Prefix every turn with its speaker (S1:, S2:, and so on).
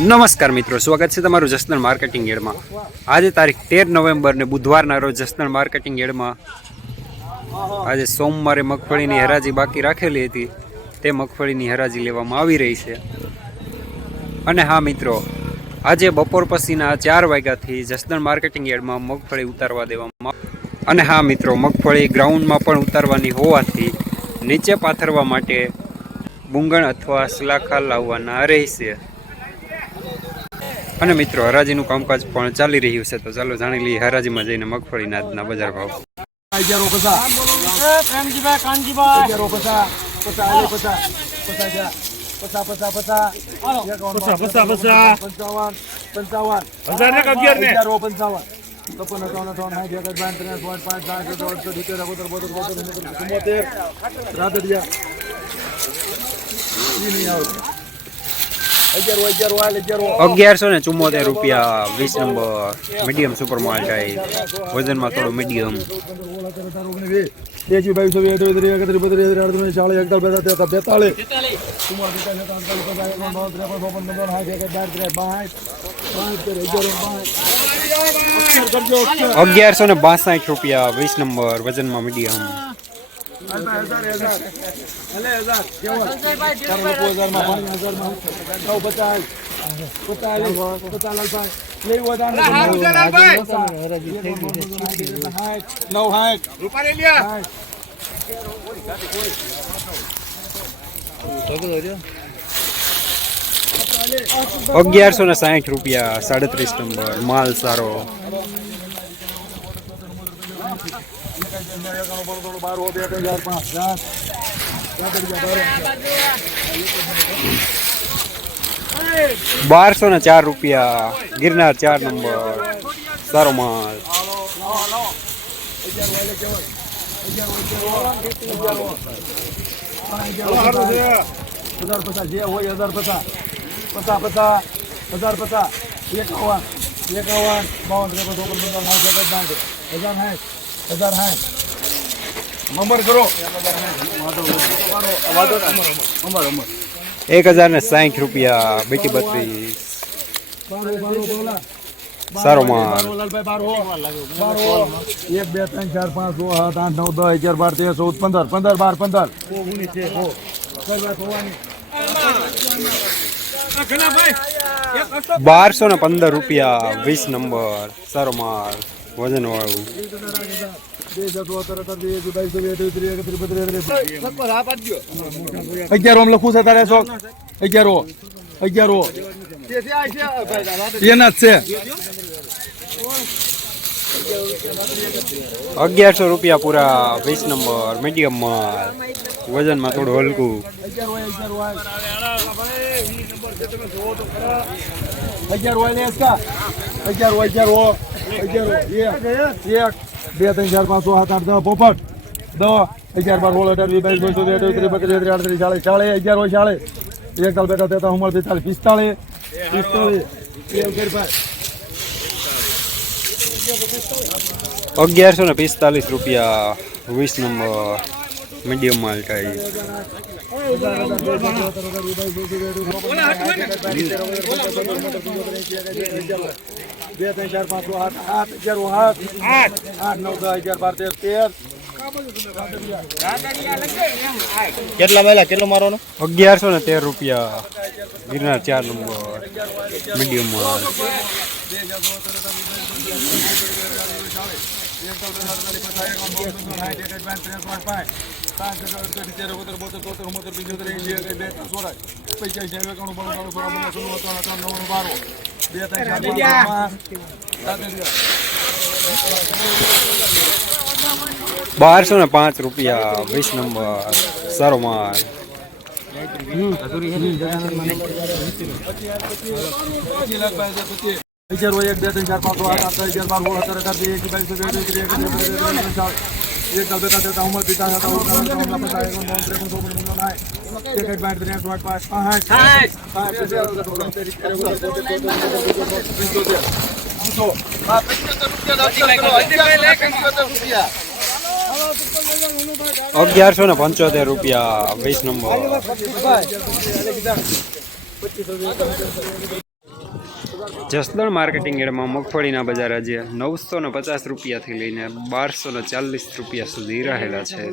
S1: નમસ્કાર મિત્રો, સ્વાગત છે તમારું જસનલ માર્કેટિંગ એડમાં. આજે તારીખ તેર નવેમ્બર ને બુધવારના રોજ જસનલ માર્કેટિંગ એડમાં આજે સોમવારે મગફળીની હરાજી બાકી રાખેલી હતી. તે મગફળીની હરાજી લેવામાં આવી રહી છે. અને હા મિત્રો, આજે બપોર પછીના ચાર વાગ્યાથી જસનલ માર્કેટિંગ એડમાં મગફળી ઉતારવા દેવામાં અને હા મિત્રો, મગફળી ગ્રાઉન્ડમાં પણ ઉતારવાની હોવાથી નીચે પાથરવા માટે બુંગણ અથવા સલાખા લાવવાના રહેશે. અને મિત્રો હરાજીનું કામકાજ પણ ચાલી રહ્યું છે તો ચાલો જાણી લઈએ હરાજીમાં જઈને મગફળીના આજના બજાર ભાવ.
S2: રાદડિયા
S1: અગિયારસો ને ચુમ્મોતેર રૂપિયા વીસ નંબર મીડિયમ સુપર માલ વજનમાં થોડું મીડિયમ અગિયારસો ને બાસઠ રૂપિયા વીસ નંબર વજનમાં મીડિયમ અગિયારસો ને સાઠ રૂપિયા સાડત્રીસ નંબર માલ સારો.
S2: બાર બે હજાર પાંચ સાત
S1: બારસો ને ચાર રૂપિયા. ગિરનાર ચાર નંબર. સારો માલ.
S2: હજાર પચાસ જે હોય હજાર પચાસ પચાસ પચાસ હજાર પચાસ એકાવન એકાવન બાવન ત્રેપન ચોપન પંચાવન સાઠ એકસઠ બાસઠ હજાર સાઠ હજાર સાઠ
S1: એક હજાર ને સાઠ રૂપિયા, બેટી બત્રીસ. સારો માલ.
S2: એક બે ત્રણ ચાર પાંચ છ સાત આઠ નવ દસ અગિયાર બાર તેર ચૌદ પંદર પંદર બાર પંદર
S1: બારસો ને પંદર રૂપિયા, વીસ નંબર. સારો માલ. વજન વાળું.
S2: અગિયારો લખું છે તારે શોખ અગિયારો અગિયારો એના જ છે.
S1: અગિયારસો રૂપિયા પૂરા વીસ નંબર મીડિયમ માલ વજનમાં થોડું હલકું.
S2: અગિયારો અગિયાર એસકા? અગિયાર અગિયારો અગિયારો એક એક બે ત્રણ ચાર પાંચ છ સાત આઠ દસ પોપટ દસ અગિયાર બાર સોળ અઢાર વીસ બાવીસ પંચોતેર અઠ્યાવીસ ત્રીસ બત્રીસ ત્રીસ આડત્રીસ ચાલીસ ચાલીસ અગિયારો ચાલીસ એકતાલ બેતા તેતા ઉમર પિસ્તાલીસ પિસ્તાલીસ
S1: અગિયારસો ને પિસ્તાલીસ રૂપિયા વીસ નંબર મીડિયમ માલ ટાઈપ
S2: બે ત્રણ ચાર પાંચ આઠ આઠ અગિયારો આઠ આઠ આઠ નવ દસ અગિયાર બાર તેર તેર
S3: કેટલા મહિલા કેટલો મારો
S1: અગિયારસો ને તેર રૂપિયા ગિરનાર ચાર નંબર મીડિયમ માલ બારસો ને પાંચ રૂપિયા, વીસ નંબર, સારો માલ.
S2: અગિયાર હોય એક બે ત્રણ ચાર પાંચ આઠ આઠ અગિયાર બાર સોળ સત્તર અઢાર એક બાવીસ સત્તાવીસ એક દસ બેતા તેતા ઉમર પિતા હતા
S1: અગિયારસો ને પંચોતેર રૂપિયા વીસ નંબર. જસદણ માર્કેટિંગ એડમાં મગફળીના બજાર આજે નવસો ને પચાસ રૂપિયાથી લઈને બારસો ને ચાલીસ રૂપિયા સુધી રહેલા છે.